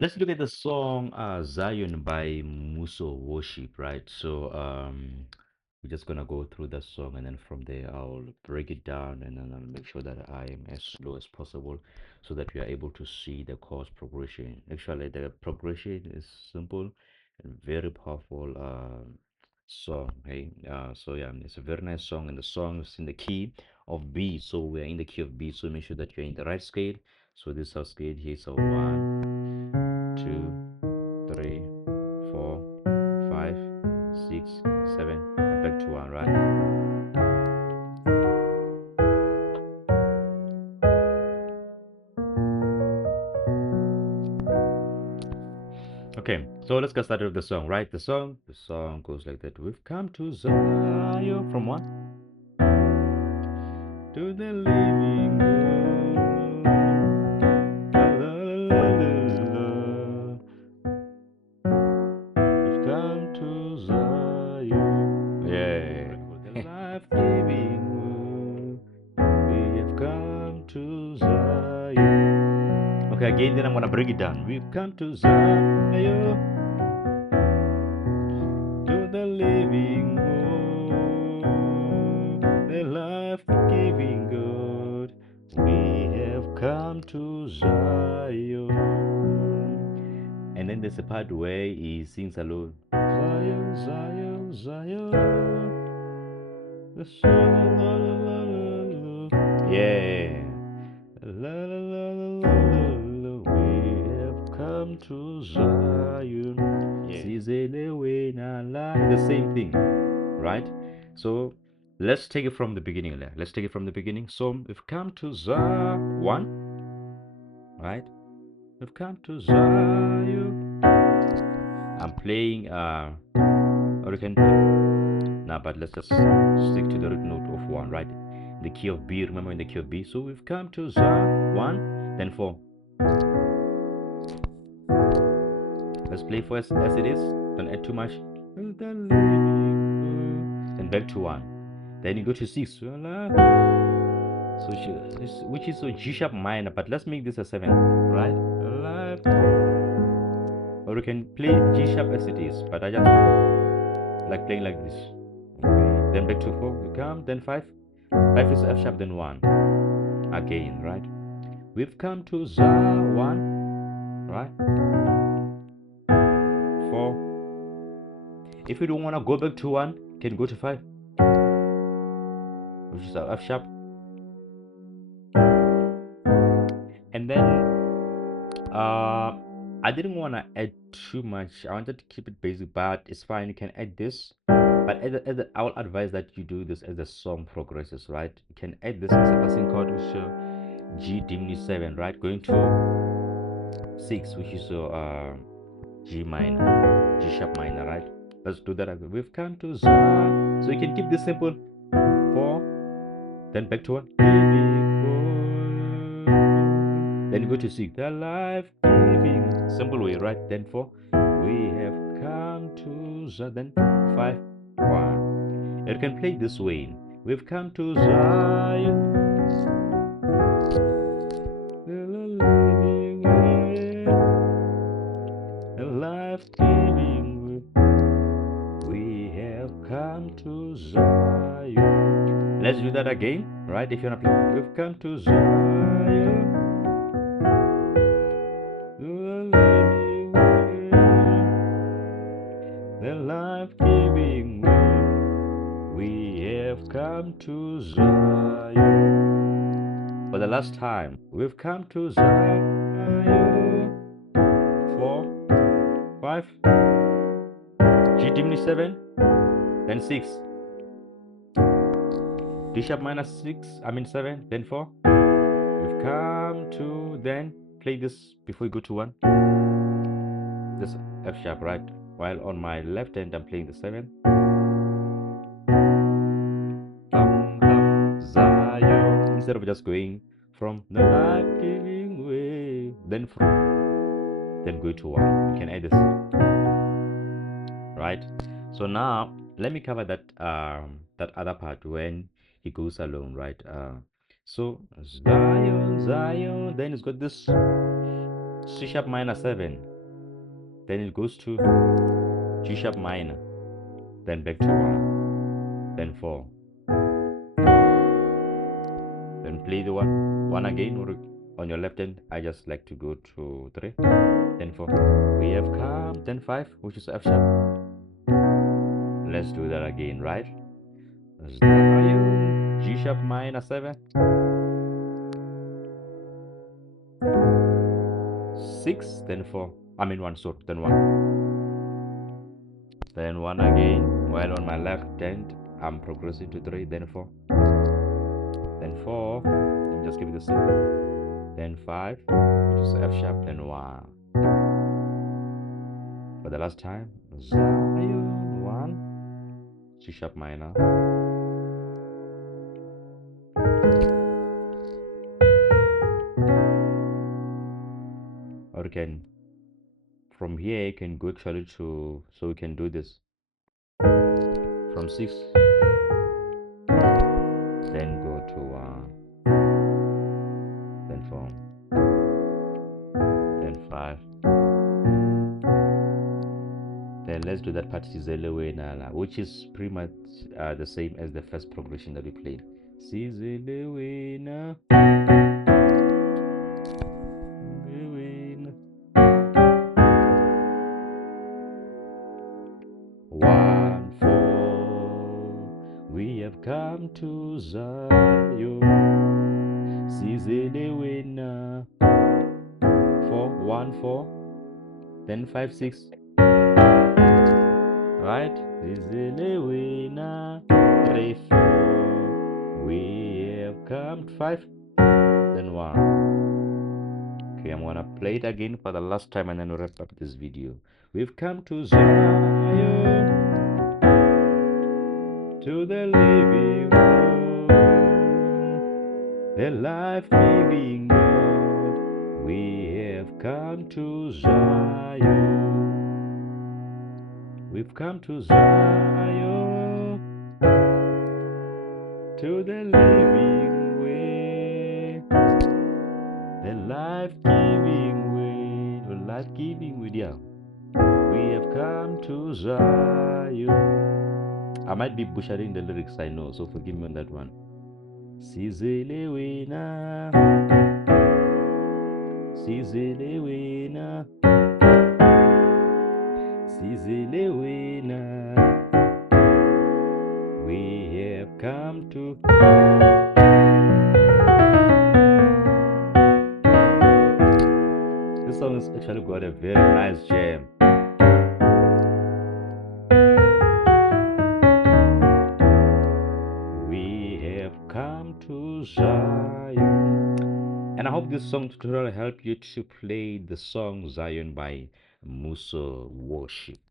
Let's look at the song Zion by Mmuso Worship, right? So we're just gonna go through the song, and then from there I'll break it down, and then I'll make sure that I am as slow as possible so that we are able to see the chord progression. Actually, the progression is simple and very powerful song. Hey, so yeah, it's a very nice song, and the song is in the key of B. So we're in the key of B. So make sure that you're in the right scale. So this is our scale here. So 1, 2, 3, 4, 5, 6, 7, and back to 1, right? Okay, so let's get started with the song, right? The song goes like that. We've come to Zion from one to the living God. La, la, la, la, la. We've come to Zion. Yeah. The life-giving word. We have come to Zion. Okay, again, then I'm gonna break it down. We've come to Zion, to the living God, the life-giving God. We have come to Zion. And then there's a part where he sings alone. Zion, Zion, Zion. The song, la, la, la, la, la. Yeah. La, la, la, la, la, la, la. We have come to Zion. Yeah. The same thing, right? So let's take it from the beginning. Let's take it from the beginning. So we've come to Zion, one, right? We've come to Zion. I'm playing or you can play now, but let's just stick to the root note of one, right? The key of B, remember in the key of B. So we've come to Zion, one, then four. Let's play first as it is. Don't add too much. Then back to one. Then you go to six. So which is a G sharp minor, but let's make this a seven, right? Or you can play G sharp as it is, but I just like playing like this. Okay. Then back to four. We come. Then five. Five is F sharp. Then one. Again, right? We've come to Zion, one, right? Four. If you don't want to go back to one, can go to five, which is a F sharp. And then I didn't want to add too much. I wanted to keep it basic, but it's fine. You can add this. But I will advise that you do this as the song progresses, right? You can add this as a passing chord, which is G diminished 7, right? Going to 6, which is G minor, G sharp minor, right? Let's do that again. We've come to Zion. So you can keep this simple. 4, then back to 1. Then you go to 6. The life-giving. Simple way, right? Then 4. We have come to Zion. Then 5, 1. You can play this way. We've come to Zion. The life-giving. We have come to Zion. Let's do that again, right? If you wanna play, we've come to Zion. The life-giving way. We have come to Zion. For the last time, we've come to Zion. 4, 5, G diminished 7, then 6. D sharp minor 6, I mean 7, then 4. We've come to, then play this before you go to 1. This F sharp, right? While on my left hand, I'm playing the 7. Zion. Instead of just going from the life-giving way, then go to 1. You can add this, right? So now let me cover that that other part when he goes alone, right? So Zion, Zion. Then it's got this C sharp minor 7. then it goes to G sharp minor, then back to 1, then 4, then play the one again, or on your left hand. I just like to go to 3, then 4. We have come, then 5, which is F sharp. Let's do that again, right? G sharp minor 7, 6, then 4. I mean 1, so then 1. Then 1 again, while on my left hand, I'm progressing to 3, then 4. Then 4, I'm just giving the simple. Then 5, which is F sharp, then 1. For the last time, Zion 1, G sharp minor. Or you can, from here, you can go actually to, so we can do this. From 6, then go to 1, then 4, then 5. Then let's do that part, which is pretty much the same as the first progression that we played. Sizilewena. 1, 4, we have come to Zion. Sizilewena. 4, 1, 4, then 5, 6. Right? Sizilewena. 3, 4, we have come to 5, then 1. Okay, I'm gonna play it again for the last time and then we'll wrap up this video. We've come to Zion, to the living God, the life-giving God. We have come to Zion. We've come to Zion, to the living way, the life-giving way, the life-giving way, yeah. We have come to Zion. I might be butchering the lyrics, I know, so forgive me on that one. Sizilewena, Sizilewena, Sizilewena. We have come to. This song has actually got a very nice jam. We have come to Zion. And I hope this song tutorial helped you to play the song Zion by Mmuso Worship.